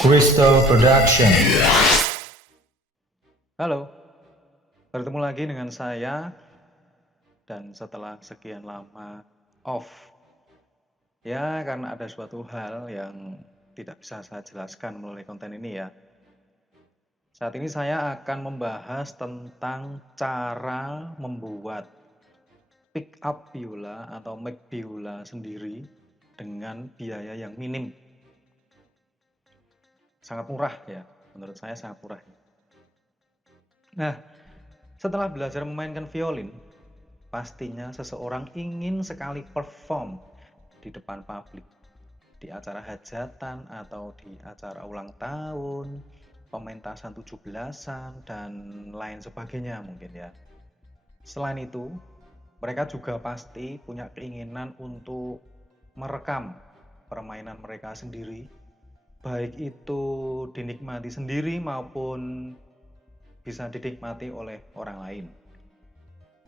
Crystal Production. Halo, bertemu lagi dengan saya dan setelah sekian lama off. Ya, karena ada suatu hal yang tidak bisa saya jelaskan melalui konten ini ya. Saat ini saya akan membahas tentang cara membuat pick up biola atau mic biola sendiri dengan biaya yang minim. Sangat murah ya, menurut saya sangat murah. Nah, setelah belajar memainkan violin, pastinya seseorang ingin sekali perform di depan publik, di acara hajatan atau di acara ulang tahun, pementasan 17-an, dan lain sebagainya mungkin ya. Selain itu, mereka juga pasti punya keinginan untuk merekam permainan mereka sendiri, baik itu dinikmati sendiri maupun bisa dinikmati oleh orang lain.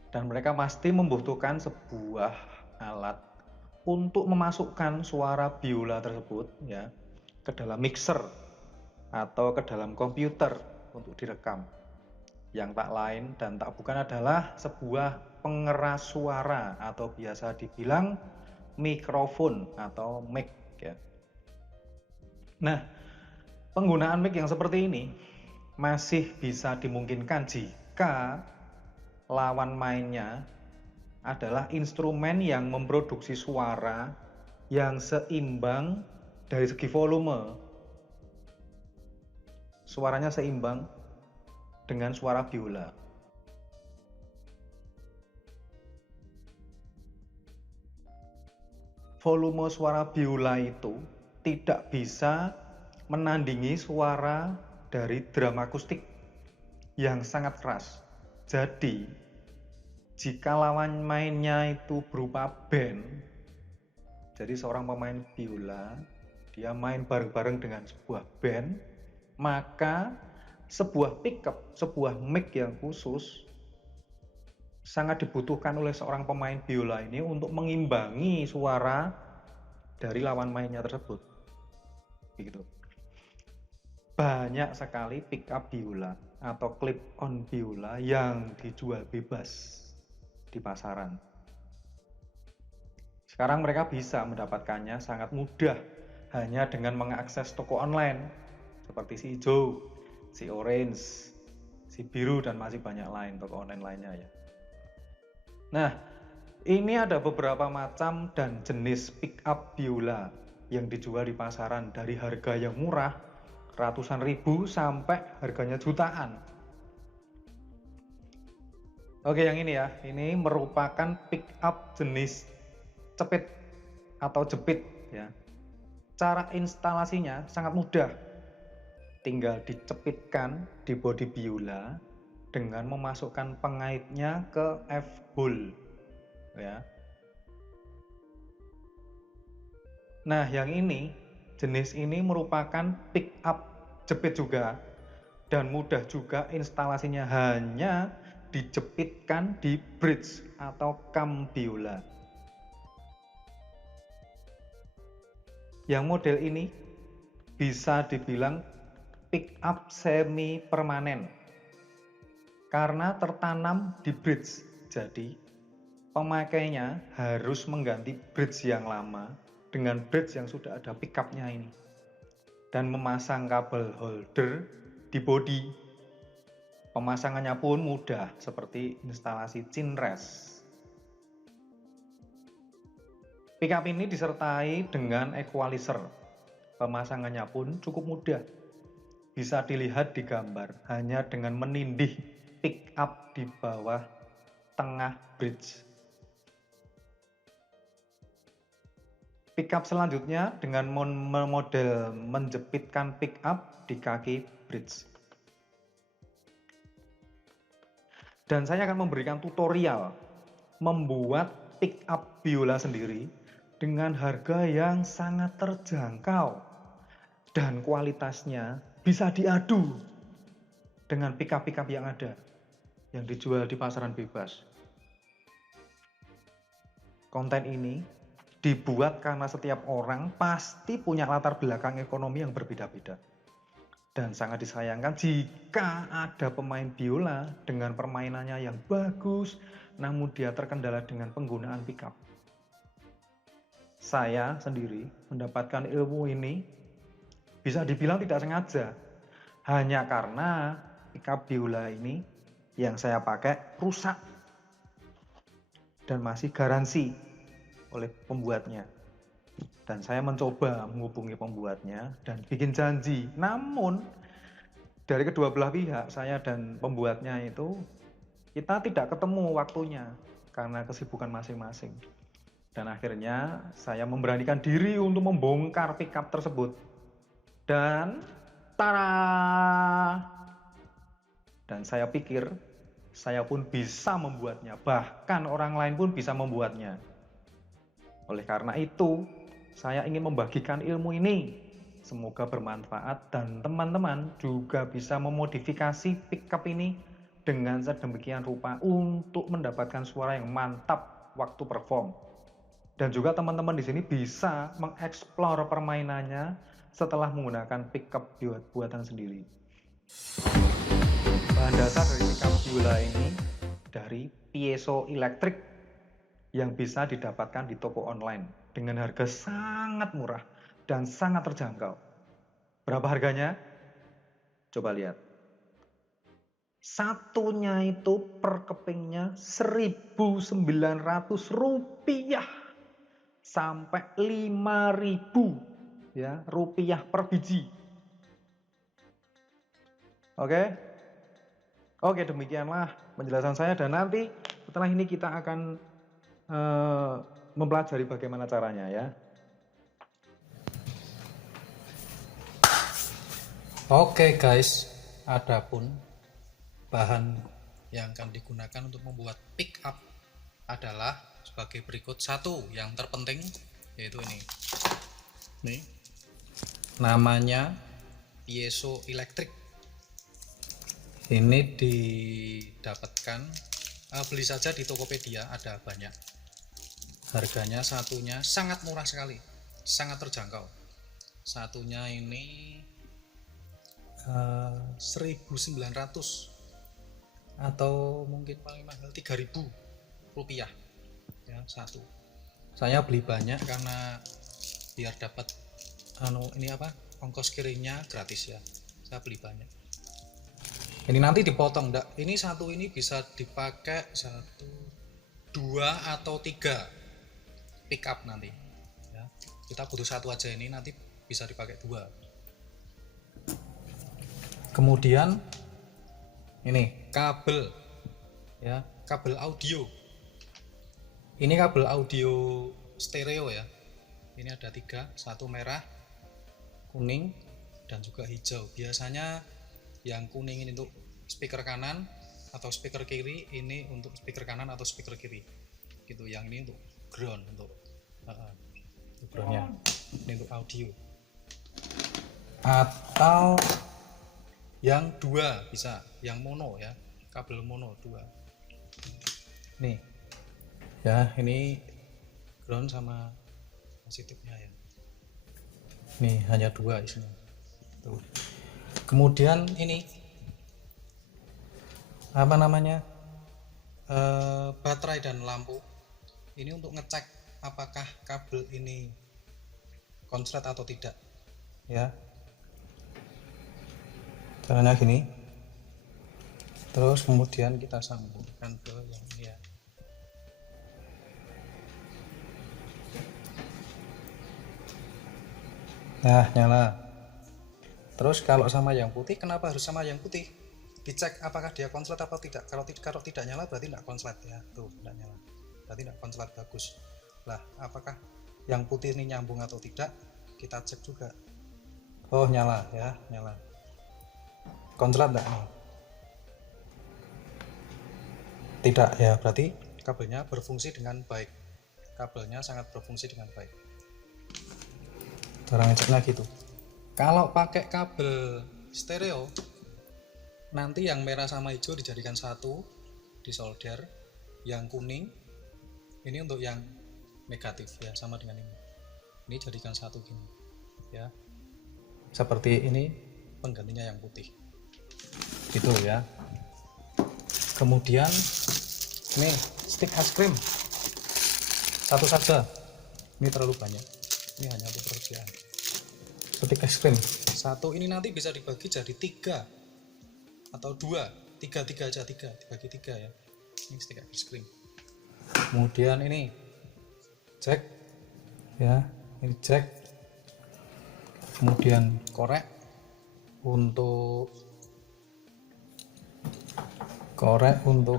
Dan mereka pasti membutuhkan sebuah alat untuk memasukkan suara biola tersebut ya ke dalam mixer atau ke dalam komputer untuk direkam. Yang tak lain dan tak bukan adalah sebuah pengeras suara atau biasa dibilang mikrofon atau mic ya. Nah, penggunaan mic yang seperti ini masih bisa dimungkinkan jika lawan mainnya adalah instrumen yang memproduksi suara yang seimbang dari segi volume. Suaranya seimbang dengan suara biola. Volume suara biola itu tidak bisa menandingi suara dari drum akustik yang sangat keras. Jadi, jika lawan mainnya itu berupa band, jadi seorang pemain biola, dia main bareng-bareng dengan sebuah band, maka sebuah pickup, sebuah mic yang khusus sangat dibutuhkan oleh seorang pemain biola ini untuk mengimbangi suara dari lawan mainnya tersebut. Begitu. Banyak sekali pickup biola atau clip-on biola yang dijual bebas di pasaran. Sekarang mereka bisa mendapatkannya sangat mudah hanya dengan mengakses toko online seperti si hijau, si orange, si biru, dan masih banyak lain toko online lainnya ya. Nah, ini ada beberapa macam dan jenis pickup biola yang dijual di pasaran dari harga yang murah, ratusan ribu, sampai harganya jutaan. Oke, yang ini ya, ini merupakan pickup jenis cepit atau jepit ya. Cara instalasinya sangat mudah. Tinggal dicepitkan di bodi biola dengan memasukkan pengaitnya ke F-hole ya. Nah, yang ini jenis ini merupakan pickup jepit juga dan mudah juga instalasinya, hanya dijepitkan di bridge atau kam biola. Yang model ini bisa dibilang pickup semi permanen karena tertanam di bridge. Jadi pemakainya harus mengganti bridge yang lama dengan bridge yang sudah ada pickupnya ini dan memasang kabel holder di bodi. Pemasangannya pun mudah seperti instalasi chinrest. Pickup ini disertai dengan equalizer. Pemasangannya pun cukup mudah. Bisa dilihat di gambar hanya dengan menindih pickup di bawah tengah bridge. Pickup selanjutnya dengan model menjepitkan pickup di kaki bridge. Dan saya akan memberikan tutorial membuat pickup biola sendiri dengan harga yang sangat terjangkau dan kualitasnya bisa diadu dengan pickup-pickup yang ada yang dijual di pasaran bebas. Konten ini dibuat karena setiap orang pasti punya latar belakang ekonomi yang berbeda-beda. Dan sangat disayangkan jika ada pemain biola dengan permainannya yang bagus, namun dia terkendala dengan penggunaan pickup. Saya sendiri mendapatkan ilmu ini bisa dibilang tidak sengaja, hanya karena pickup biola ini yang saya pakai rusak dan masih garansi oleh pembuatnya. Dan saya mencoba menghubungi pembuatnya dan bikin janji. Namun dari kedua belah pihak, saya dan pembuatnya itu, kita tidak ketemu waktunya karena kesibukan masing-masing. Dan akhirnya saya memberanikan diri untuk membongkar pickup tersebut. Dan tada! Dan saya pikir saya pun bisa membuatnya, bahkan orang lain pun bisa membuatnya. Oleh karena itu, saya ingin membagikan ilmu ini. Semoga bermanfaat dan teman-teman juga bisa memodifikasi pickup ini dengan sedemikian rupa untuk mendapatkan suara yang mantap waktu perform. Dan juga teman-teman di sini bisa mengeksplor permainannya setelah menggunakan pickup buatan sendiri. Bahan dasar dari pickup biola ini dari piezoelectric yang bisa didapatkan di toko online dengan harga sangat murah dan sangat terjangkau. Berapa harganya? Coba lihat. Satunya itu per kepingnya Rp1.900 sampai Rp5.000 ya, rupiah per biji. Oke, demikianlah penjelasan saya, dan nanti setelah ini kita akan mempelajari bagaimana caranya ya. Oke guys, adapun bahan yang akan digunakan untuk membuat pick up adalah sebagai berikut. Satu yang terpenting yaitu ini. Nih, namanya piezoelectric. Ini didapatkan beli saja di Tokopedia, ada banyak. Harganya satunya sangat murah sekali, sangat terjangkau. Satunya ini 1.900 atau mungkin paling mahal Rp3.000 ya satu. Saya beli banyak karena biar dapat ongkos kirimnya gratis ya. Saya beli banyak. Ini nanti dipotong enggak? Ini satu ini bisa dipakai 1, 2 atau 3 pick up nanti ya. Kita butuh satu aja, ini nanti bisa dipakai 2. Kemudian ini kabel ya, kabel audio. Ini kabel audio stereo ya. Ini ada 3, satu merah, kuning, dan juga hijau. Biasanya yang kuning ini untuk speaker kanan atau speaker kiri, ini untuk speaker kanan atau speaker kiri. Gitu. Yang ini untuk ground, untuk groundnya. Ini untuk audio. Atau yang 2 bisa, yang mono ya, kabel mono 2. Nih ya, ini ground sama positifnya ya. Nih hanya 2 isinya. Tuh. Kemudian ini apa namanya, baterai dan lampu. Ini untuk ngecek apakah kabel ini konslet atau tidak ya. Caranya gini, terus kemudian kita sambungkan ke yang ini ya. Nah, nyala. Terus kalau sama yang putih, kenapa harus sama yang putih? Dicek apakah dia konslet atau tidak. Kalau tidak nyala berarti tidak konslet ya. Tuh, tidak nyala. Berarti tidak konslet, bagus. Lah, apakah yang putih ini nyambung atau tidak? Kita cek juga. Oh, nyala ya, nyala. Konslet enggak nih? Tidak ya, berarti kabelnya berfungsi dengan baik. Kabelnya sangat berfungsi dengan baik. Cara ngeceknya gitu. Kalau pakai kabel stereo, nanti yang merah sama hijau dijadikan satu, disolder. Yang kuning ini untuk yang negatif ya, sama dengan ini. Ini jadikan satu gini ya, seperti ini. penggantinya yang putih gitu ya. Kemudian nih stick es krim satu saja, ini terlalu banyak, ini hanya untuk pekerjaan. Stick es krim satu ini nanti bisa dibagi jadi 3 atau 2, 3 aja, 3 dibagi 3 ya. Ini stick es krim. Kemudian ini jack ya, ini jack. Kemudian korek untuk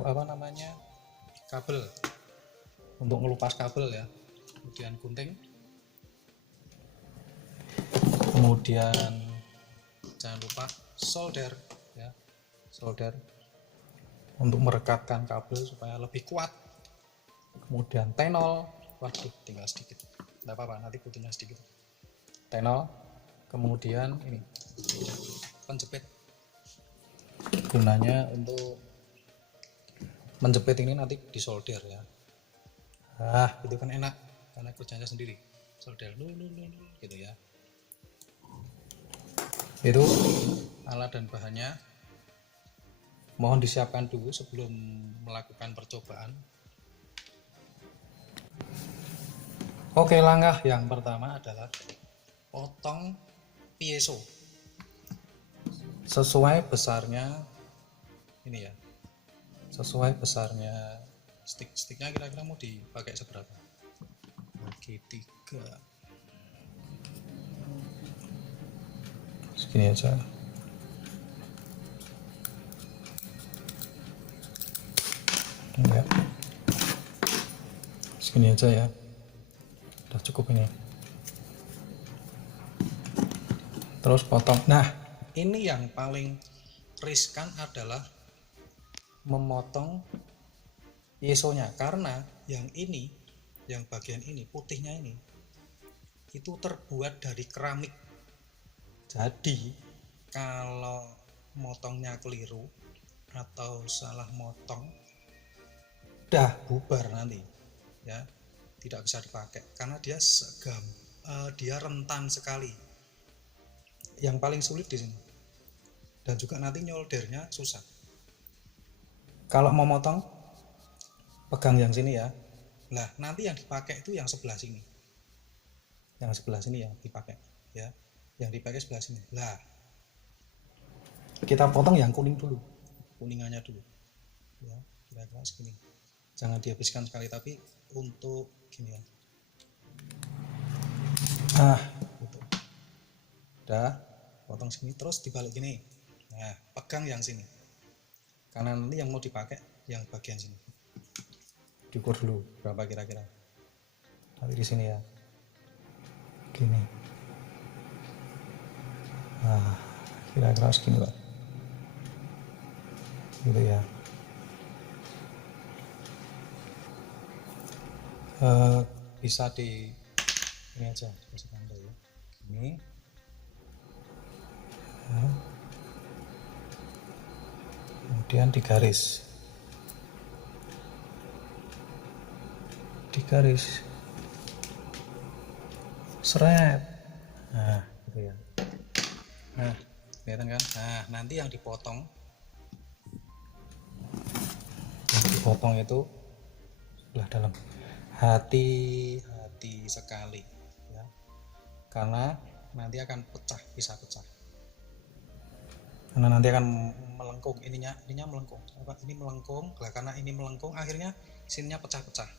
apa namanya, kabel, untuk ngelupas kabel ya. Kemudian gunting, kemudian jangan lupa solder ya, solder untuk merekatkan kabel supaya lebih kuat. Kemudian tenol, waduh tinggal sedikit, tidak apa-apa nanti putihnya sedikit. Tenol, kemudian ini penjepit, gunanya untuk menjepit ini nanti disolder ya. Itu kan enak karena kerjanya sendiri, solder gitu ya. Itu alat dan bahannya, mohon disiapkan dulu sebelum melakukan percobaan. Oke, langkah yang pertama adalah potong piezo sesuai besarnya ini ya, sesuai besarnya sticknya. Kira-kira mau dipakai seberapa? Bagi 3, segini aja ya, segini aja ya, udah cukup ini. Terus potong. Nah ini yang paling riskan adalah memotong piezonya, karena yang ini, yang bagian ini putihnya ini itu terbuat dari keramik. Jadi kalau motongnya keliru atau salah motong, udah bubar nanti ya, tidak bisa dipakai karena dia dia rentan sekali. Yang paling sulit di sini, dan juga nanti nyoldernya susah. Kalau mau motong, pegang yang sini ya. Nah nanti yang dipakai itu yang sebelah sini, yang sebelah sini yang dipakai ya, yang dipakai sebelah sini. Nah kita potong yang kuning dulu, kuningannya dulu ya, kira-kira segini. Jangan dihabiskan sekali, tapi untuk gini ya. Gitu. Udah potong sini, terus dibalik gini. Nah pegang yang sini, karena nanti yang mau dipakai yang bagian sini. Diukur dulu berapa kira-kira, nanti di sini ya, gini. Kira-kira segini Pak, gitu ya. Bisa di ini aja, kasih tanda ya, gini. Kemudian digaris, seret. Nah gitu ya. Nah kelihatan kan. Nah nanti yang dipotong itu sebelah dalam, hati-hati sekali ya, karena nanti akan bisa pecah, karena nanti akan melengkung, ininya melengkung, ini melengkung. Karena ini melengkung akhirnya sininya pecah-pecah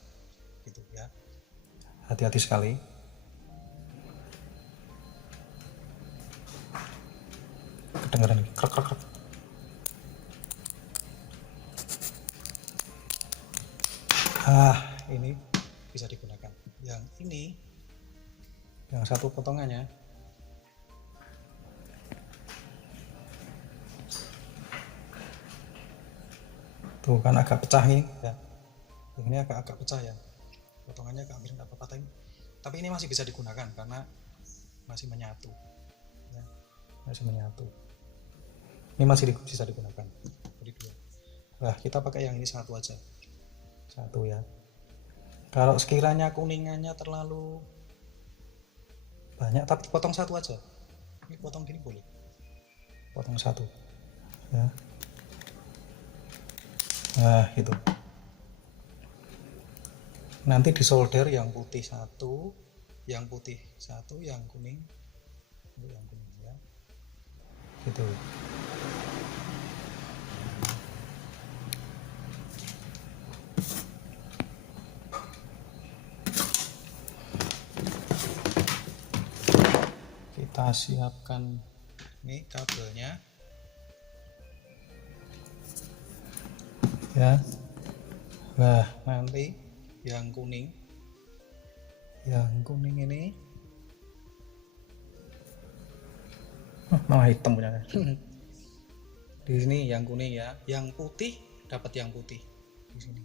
gitu ya. Hati-hati sekali. Kedengaran krek. Ini bisa digunakan. Yang ini, yang satu potongannya tuh kan agak pecah nih ya. Ini agak pecah ya, potongannya agak miring, nggak apa-apa, tapi ini masih bisa digunakan karena masih menyatu ya. Ini masih bisa digunakan. Jadi 2. Nah kita pakai yang ini satu aja, satu ya. Kalau sekiranya kuningannya terlalu banyak, tapi potong satu aja. Ini potong gini boleh. potong satu ya. Nah itu nanti disolder yang putih satu, yang putih satu, yang kuning ya gitu. Kita siapkan ini kabelnya ya. Nah nanti yang kuning ini malah hitam punya di sini yang kuning ya, yang putih dapat yang putih di sini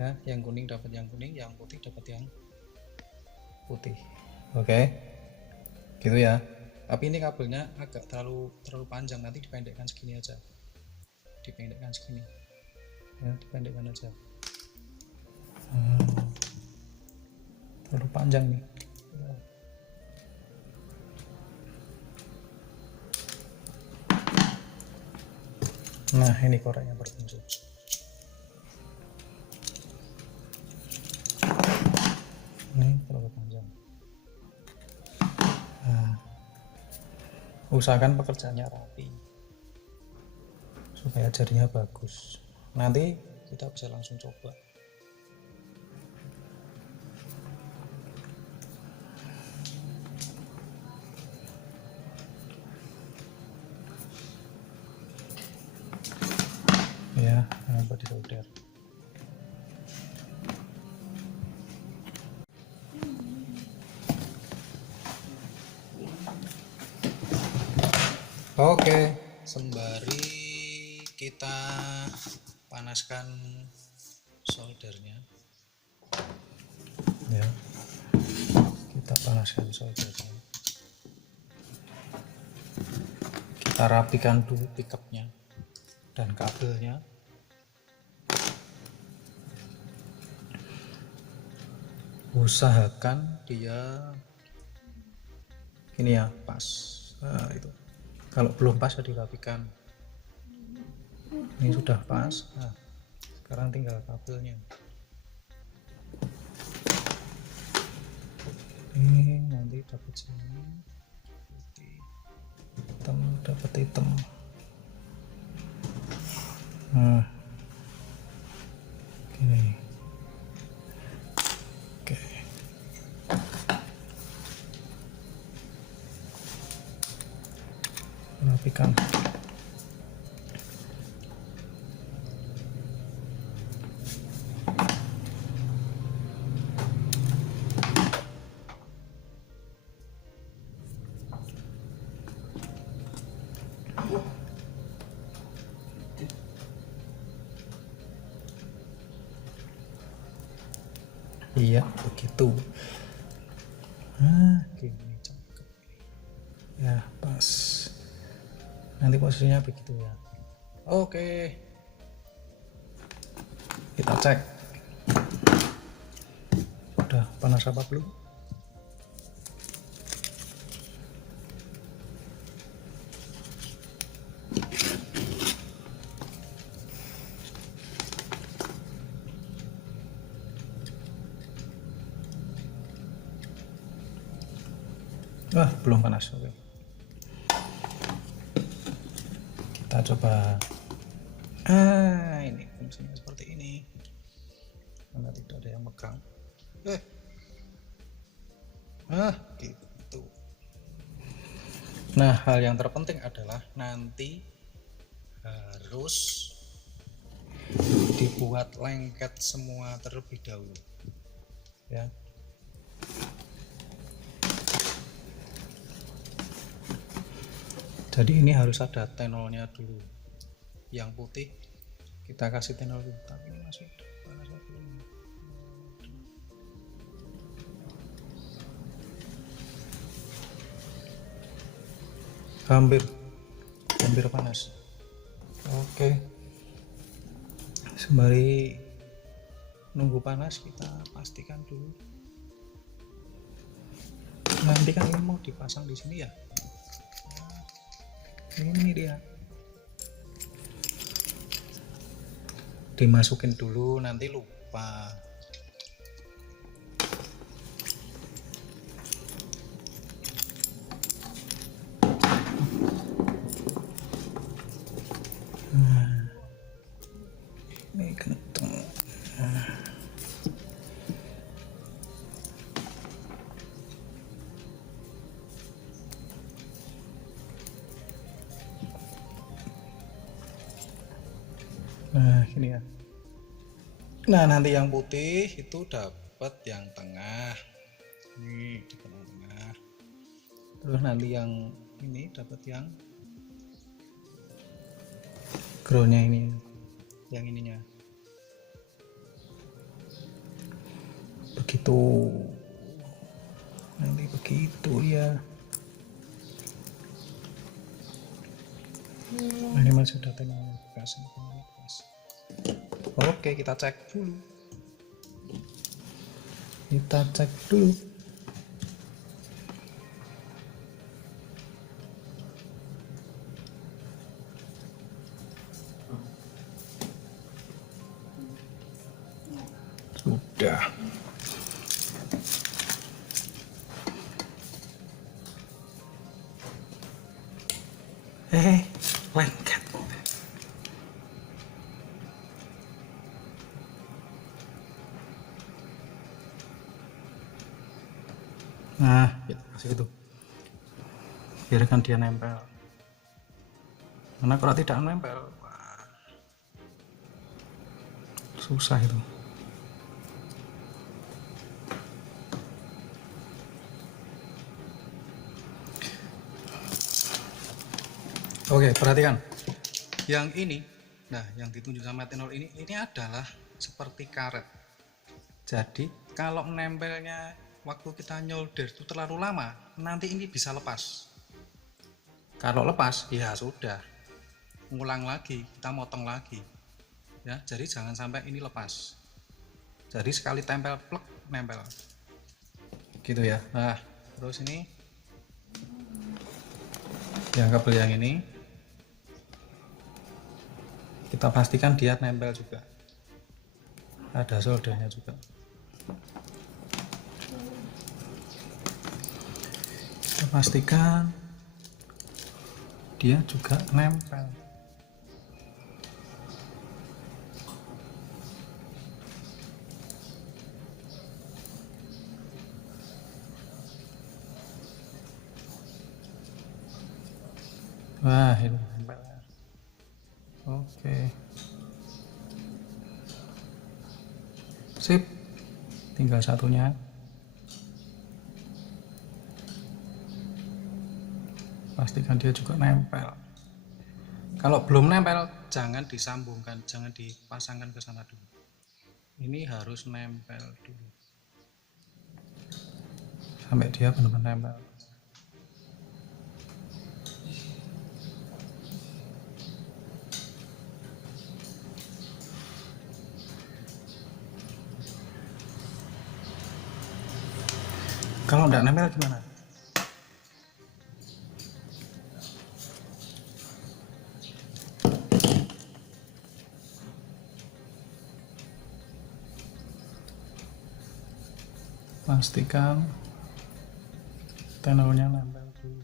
ya, yang kuning dapat yang kuning, yang putih dapat yang putih. Oke gitu ya. Tapi ini kabelnya agak terlalu panjang, nanti dipendekkan segini aja, dipendekkan segini ya, dipendekkan aja. Terlalu panjang nih. Nah ini koreknya berfungsi. Ini terlalu panjang. Nah, usahakan pekerjaannya rapi supaya jadinya bagus. Nanti kita bisa langsung coba. Ya, apa disolder. Oke, sembari kita panaskan soldernya ya, kita panaskan soldernya, kita rapikan dulu pickupnya dan kabelnya. Usahakan dia ini ya pas. Nah, itu kalau belum pas ya dirapikan. Ini sudah pas. Nah, sekarang tinggal kabelnya. Ini nanti dapat sini putih, hitam, dapat hitam. Nah gini. Oke, rapikan. Iya begitu. Nah gini cakep ya, pas. Nanti posisinya begitu ya. Oke, kita cek udah panas apa belum. Wah belum panas. Oke, kita coba. Ini fungsinya seperti ini karena tidak ada yang megang. Gitu. Nah hal yang terpenting adalah nanti harus dibuat lengket semua terlebih dahulu ya. Jadi ini harus ada tenolnya dulu. Yang putih kita kasih tenol dulu, tapi ini masih panas belum. Hampir panas. Oke, sembari nunggu panas kita pastikan dulu. Nanti kan ini mau dipasang di sini ya. Ini dia. Dimasukin dulu, nanti lupa. Nah, ini kentang. Nah, ini ya. Nah, nanti yang putih itu dapat yang tengah. Ini dapat yang tengah. Terus nanti yang ini dapat yang groundnya ini, yang ininya. Begitu. Nanti begitu ya. Ini masih sudah tenang bekas. Oke, kita cek dulu. Kita cek dulu. Sudah. Lengket. Nah, kita kasih itu. Biarkan dia nempel. Karena kalau tidak nempel, wah, susah itu. Oke, perhatikan. Yang ini, nah yang ditunjuk sama tenor ini adalah seperti karet. Jadi kalau nempelnya waktu kita nyolder itu terlalu lama, nanti ini bisa lepas. Kalau lepas, ya sudah, ngulang lagi, kita motong lagi. Ya, jadi jangan sampai ini lepas. Jadi sekali tempel, plek, nempel. Gitu ya. Nah, terus ini yang kabel yang ini kita pastikan dia nempel juga, ada soldernya juga. Kita pastikan dia juga nempel. Wah, ini nempel. Oke. Sip. Tinggal satunya. Pastikan dia juga nempel. Kalau belum nempel, jangan disambungkan, jangan dipasangkan ke sana dulu. Ini harus nempel dulu. Sampai dia benar-benar nempel. Kalau enggak nempel gimana? Pastikan tenornya nempel dulu.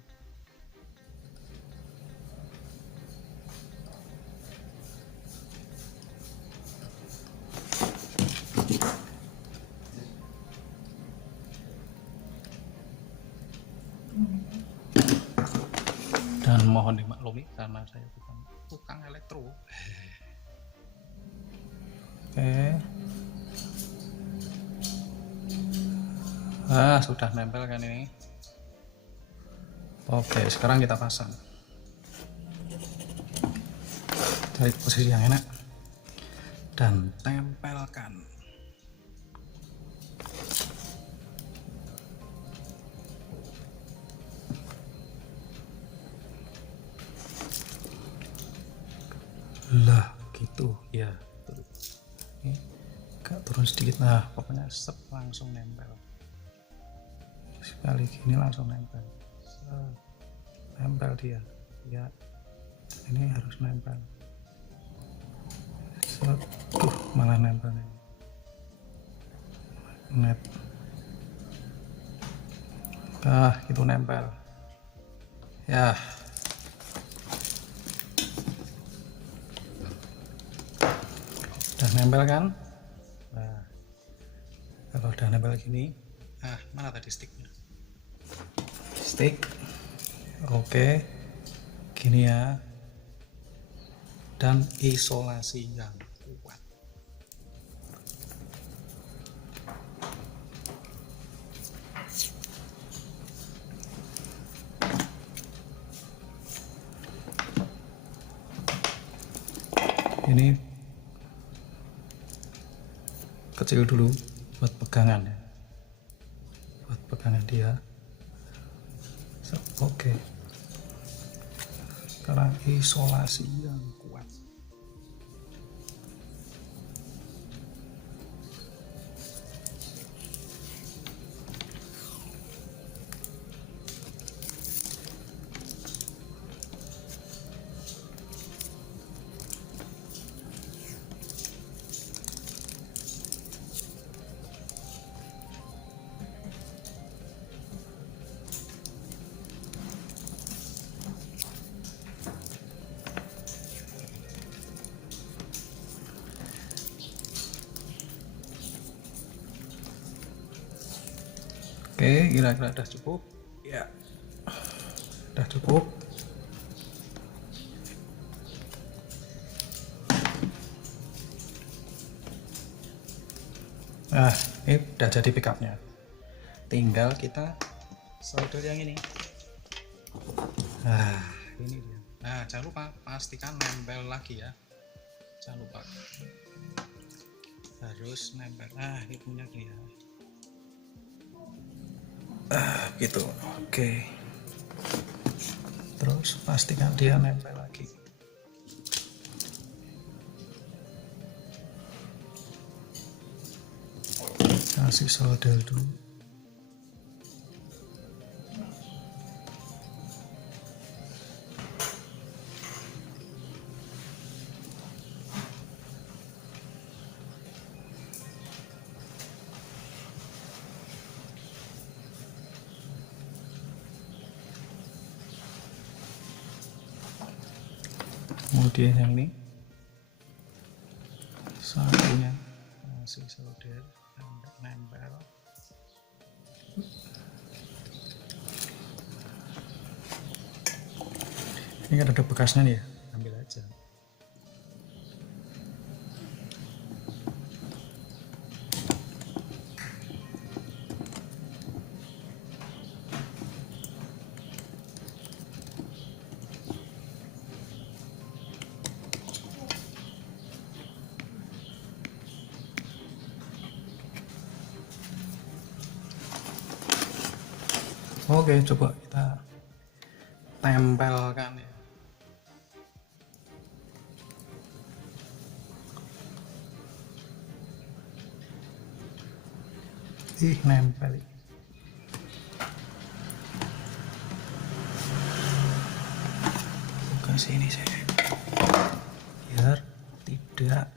Dan mohon dimaklumi karena saya bukan tukang elektro. Oke. Ah, sudah nempel kan ini. Oke, sekarang kita pasang. Cari posisi yang enak dan tempelkan. Lah gitu ya. Ini agak turun sedikit. Nah, pokoknya sep langsung nempel. Sekali gini langsung nempel. Nempel dia ya. ini harus nempel. Malah nempel net. Itu nempel ya. Udah nempel kan? Nah, kalau udah nempel gini, mana tadi sticknya? Stick, oke, gini ya, dan isolasi yang kuat. Ini kecil dulu buat pegangan ya, buat pegangan dia. Oke, sekarang isolasi yang kuat. Oke, kira-kira udah cukup ya, udah cukup. Ini udah jadi pickupnya, tinggal kita solder yang ini. Ini dia. Jangan lupa pastikan nempel lagi ya, jangan lupa harus nempel. Ini punya dia gitu. Oke, terus pastikan dia nempel lagi. Kasih solder dulu. Kemudian yang ini satunya masih solder nempel. Ini kan ada bekasnya nih ya, ambil aja. Oke, coba kita tempelkan ya. Nempel. Buka sini saya, biar tidak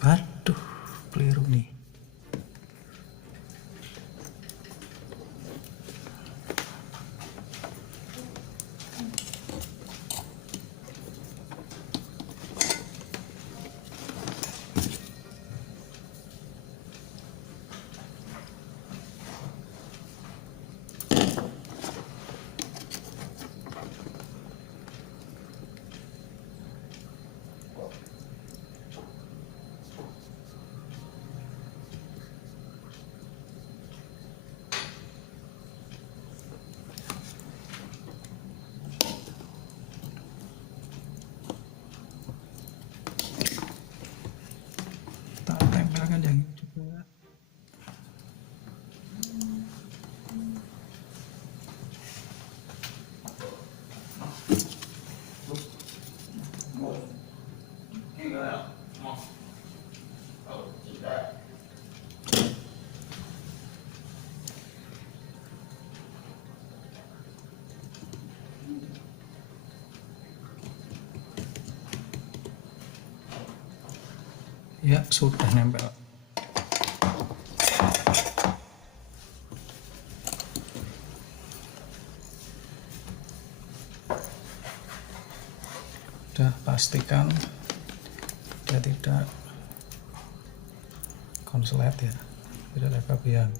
aduh, keliru nih. Ya, sudah nempel. Sudah, pastikan dia tidak konslet ya, tidak ada kelebihan.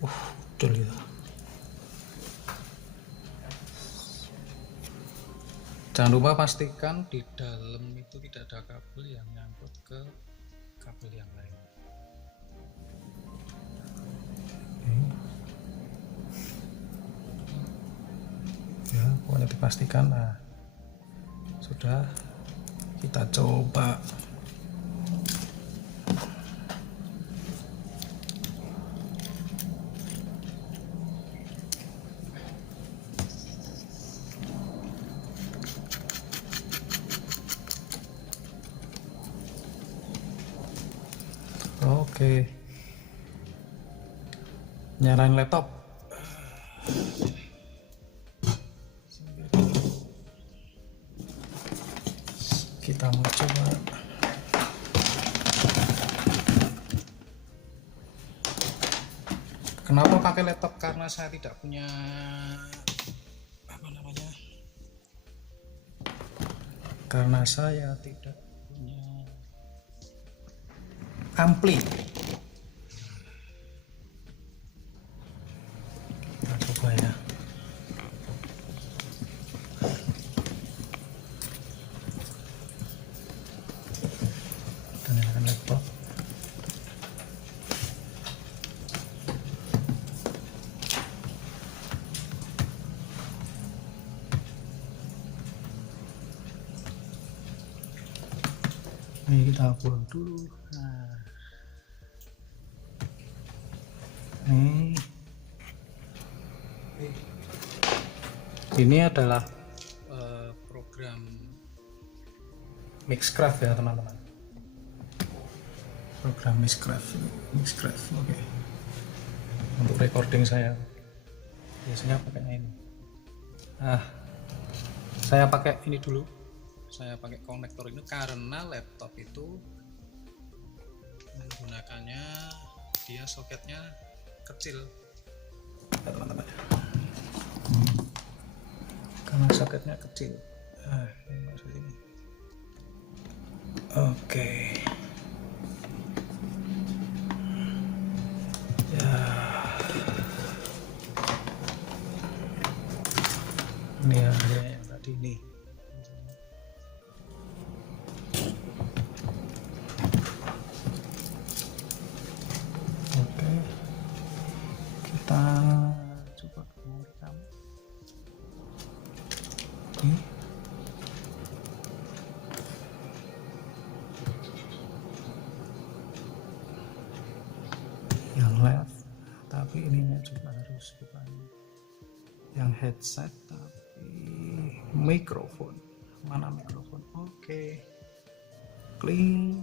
Betul itu. Jangan lupa pastikan di dalam itu tidak ada kabel yang nyangkut ke kabel yang lain. Ya, pokoknya dipastikan. Nah, sudah, kita coba. Oke, nyalain laptop. Kita mau coba. Kenapa pakai laptop? Karena saya tidak punya apa namanya? Karena saya tidak punya ampli. Kita coba ya. Dan nyalakan laptop. Ini kita buang dulu. Nah, ini adalah program Mixcraft ya teman-teman. Program Mixcraft, oke. Untuk recording saya biasanya pakainya ini. Saya pakai ini dulu. Saya pakai konektor ini karena laptop itu menggunakannya, dia soketnya kecil ya, teman-teman. Karena soketnya kecil. Ini maksud ini. Oke. Ya. Ini ya, yang tadi ini. Oke. Kita coba merekam. Yang left, tapi ininya juga harus bukan yang headset tapi mikrofon. Mana mikrofon? Oke. Clean.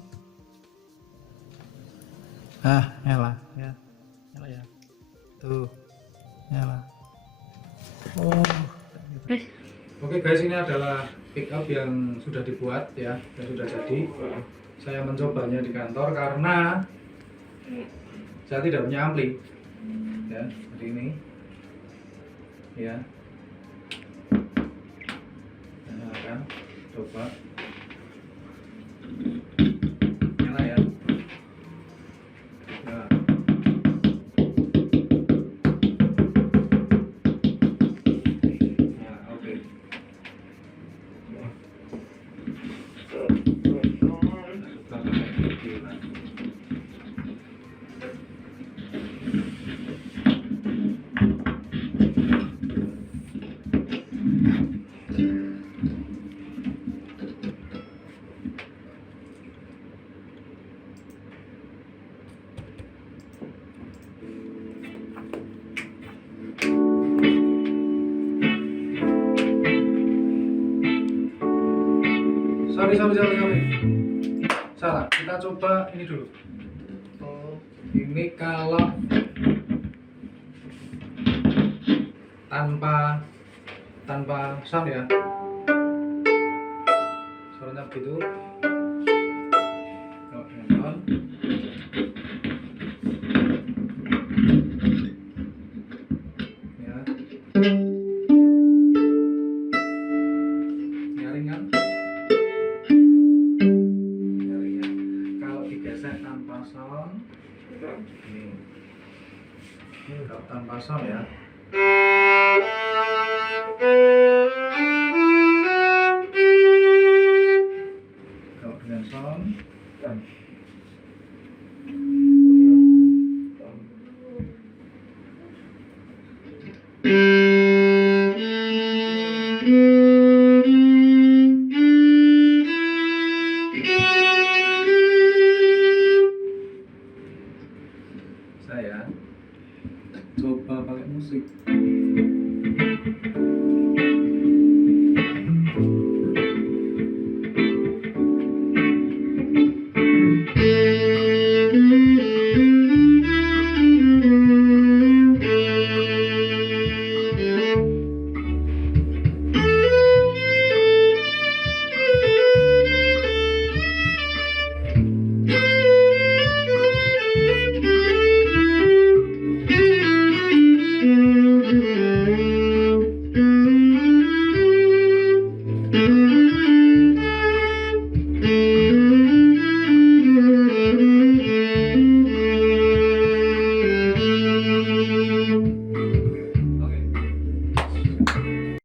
Nyala ya. Nyala ya. Tuh. Nyala. Oke guys, ini adalah pickup yang sudah dibuat ya, yang sudah jadi. Saya mencobanya di kantor karena saya tidak punya ampli ya, seperti ini ya. Nyalakan, coba. Nyala ya. Nah. Oke. Sorry. Salah. Kita coba ini dulu. Ini kalau tanpa sound ya. gitu